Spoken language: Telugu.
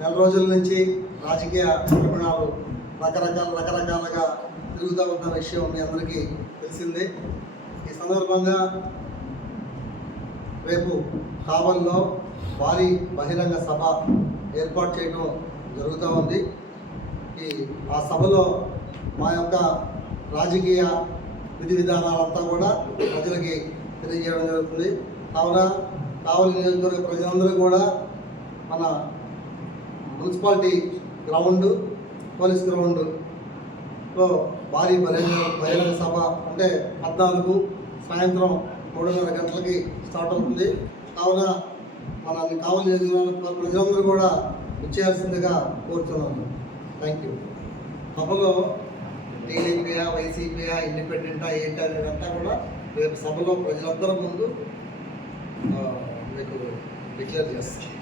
నెల రోజుల నుంచి రాజకీయ పరిమాణాలు రకరకాలుగా తిరుగుతూ ఉన్న విషయం మీ అందరికీ తెలిసిందే. ఈ సందర్భంగా రేపు కావల్లో భారీ బహిరంగ సభ ఏర్పాటు చేయడం జరుగుతూ ఉంది. ఆ సభలో మా యొక్క రాజకీయ విధి విధానాలంతా కూడా ప్రజలకి తెలియజేయడం జరుగుతుంది. కావున కావలి నియోజకవర్గ ప్రజలందరూ కూడా మన మున్సిపాలిటీ గ్రౌండ్, పోలీస్ గ్రౌండ్లో భారీ బహిరంగ సభ అంటే 14 సాయంత్రం 3:30 గంటలకి స్టార్ట్ అవుతుంది. కావున మన కావలి నియోజకవర్గ ప్రజలందరూ కూడా వచ్చేయాల్సిందిగా కోరుతున్నాను. Thank you. సభలో టీడీపీయా, వైసీపీయా, ఇండిపెండెంటా ఏంటి అనేదంతా కూడా రేపు సభలో ప్రజలందరి ముందు మీకు డిక్లేర్ చేస్తాను.